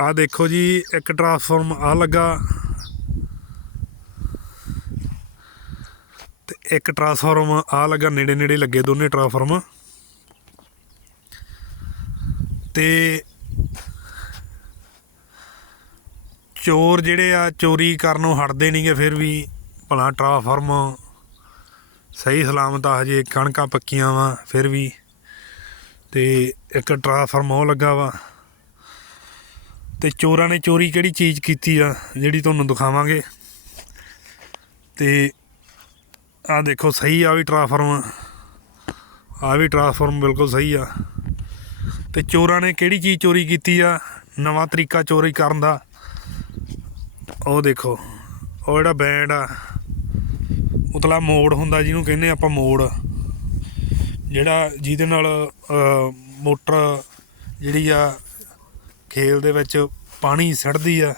ਆ ਦੇਖੋ ਜੀ, ਇੱਕ ਟਰਾਂਸਫਾਰਮ ਆ ਲੱਗਾ। ਤੇ ਇੱਕ ਟਰਾਂਸਫਾਰਮ ਆ ਲੱਗਾ ਨੇੜੇ ਨੇੜੇ ਲੱਗੇ ਦੋਨੇ ਟਰਾਂਸਫਾਰਮ ਤੇ ਚੋਰ ਜਿਹੜੇ ਆ, ਚੋਰੀ ਕਰਨੋਂ ਹਟਦੇ ਨਹੀਂਗੇ ਫਿਰ ਵੀ ਭਲਾ ਟਰਾਂਸਫਾਰਮ ਸਹੀ ਸਲਾਮਤ ਆ, ਹਜੇ ਕਣਕਾਂ ਪੱਕੀਆਂ ਵਾ, ਫਿਰ ਵੀ। ਤੇ ਇੱਕ ਟਰਾਂਸਫਾਰਮ ਉਹ ਲੱਗਾ ਵਾ। ਤੇ ਚੋਰਾਂ ਨੇ ਚੋਰੀ ਕਿਹੜੀ ਚੀਜ਼ ਕੀਤੀ ਆ, ਜਿਹੜੀ ਤੁਹਾਨੂੰ ਦਿਖਾਵਾਂਗੇ। ਤੇ ਆ ਦੇਖੋ, ਸਹੀ ਆ ਵੀ ਟਰਾਂਸਫਾਰਮ। ਆ ਵੀ ਟਰਾਂਸਫਾਰਮ ਬਿਲਕੁਲ ਸਹੀ ਆ। ਤੇ ਚੋਰਾਂ ਨੇ ਕਿਹੜੀ ਚੀਜ਼ ਚੋਰੀ ਕੀਤੀ ਆ, ਨਵਾਂ ਤਰੀਕਾ ਚੋਰੀ ਕਰਨ ਦਾ। ਉਹ ਦੇਖੋ, ਉਹ ਜਿਹੜਾ ਬੈਂਡ ਆ, ਉਤਲਾ ਮੋੜ ਹੁੰਦਾ ਜਿਹਨੂੰ ਕਹਿੰਦੇ ਆਪਾਂ ਮੋੜ। ਜਿਹੜਾ ਜਿਹਦੇ ਨਾਲ ਮੋਟਰ ਜਿਹੜੀ ਆ ਖੇਲ ਦੇ ਵਿੱਚ ਪਾਣੀ ਸੜਦੀ ਆ।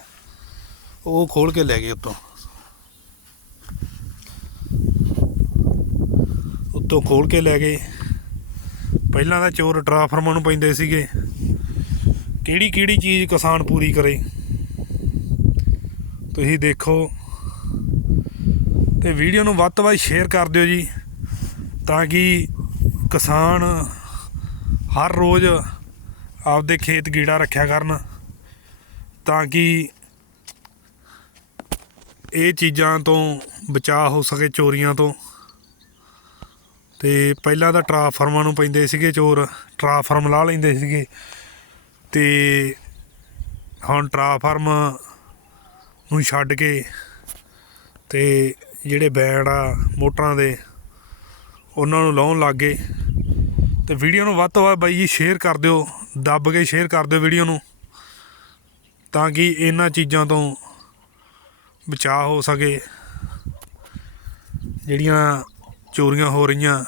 ਉਹ ਖੋਲ ਕੇ ਲੈ ਗਏ ਉੱਤੋਂ। ਉੱਤੋਂ ਖੋਲ ਕੇ ਲੈ ਗਏ। ਪਹਿਲਾਂ ਤਾਂ ਚੋਰ ਟਰਾਂਸਫਾਰਮਰ ਨੂੰ ਪੈਂਦੇ ਸੀਗੇ। ਕਿਹੜੀ ਕਿਹੜੀ ਚੀਜ਼ ਕਿਸਾਨ ਪੂਰੀ ਕਰੇ? ਤੁਸੀਂ ਦੇਖੋ। ਤੇ ਵੀਡੀਓ ਨੂੰ ਵੱਧ ਤੋਂ ਵੱਧ ਸ਼ੇਅਰ ਕਰ ਦਿਓ ਜੀ ਤਾਂ ਕਿ ਕਿਸਾਨ ਹਰ ਰੋਜ਼ ਆਪਦੇ ਖੇਤ ਗੀੜਾ ਰੱਖਿਆ ਕਰਨ ਤਾਂ ਕਿ ਇਹ ਚੀਜ਼ਾਂ ਤੋਂ ਬਚਾਅ ਹੋ ਸਕੇ ਚੋਰੀਆਂ ਤੋਂ। ਤੇ ਪਹਿਲਾਂ ਤਾਂ ਟਰਾਂਸਫਾਰਮਾਂ ਨੂੰ ਪੈਂਦੇ ਸੀਗੇ ਚੋਰ ਟਰਾਂਸਫਾਰਮ ਲਾ ਲੈਂਦੇ ਸੀਗੇ। ਤੇ ਹੁਣ ਟਰਾਂਸਫਾਰਮ ਨੂੰ ਛੱਡ ਕੇ ਤੇ ਜਿਹੜੇ ਬੈਂਡ ਆ, ਮੋਟਰਾਂ ਦੇ, ਉਹਨਾਂ ਨੂੰ ਲਾਉਣ ਲੱਗ ਗਏ। ਤੇ ਵੀਡੀਓ ਨੂੰ ਵੱਧ ਤੋਂ ਵੱਧ ਬਾਈ ਜੀ ਸ਼ੇਅਰ ਕਰ ਦਿਓ। ਦੱਬ ਕੇ ਸ਼ੇਅਰ ਕਰ ਦਿਓ ਵੀਡੀਓ ਨੂੰ, ਤਾਂ ਕਿ ਇਹਨਾਂ ਚੀਜ਼ਾਂ ਤੋਂ ਬਚਾਅ ਹੋ ਸਕੇ। ਜਿਹੜੀਆਂ ਚੋਰੀਆਂ ਹੋ ਰਹੀਆਂ